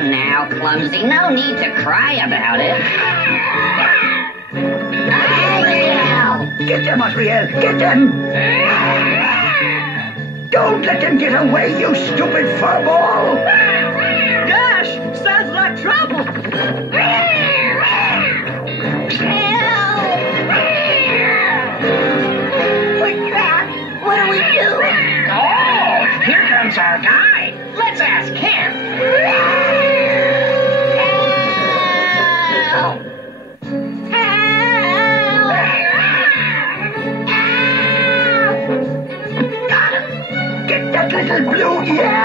now, Clumsy. No need to cry about it. Get them, Azrael! Get them! Don't let them get away, you stupid furball! Gosh, sounds like trouble. What do we do? Oh, here comes our guide. Let's ask him. Got him! Get that little blue, yeah!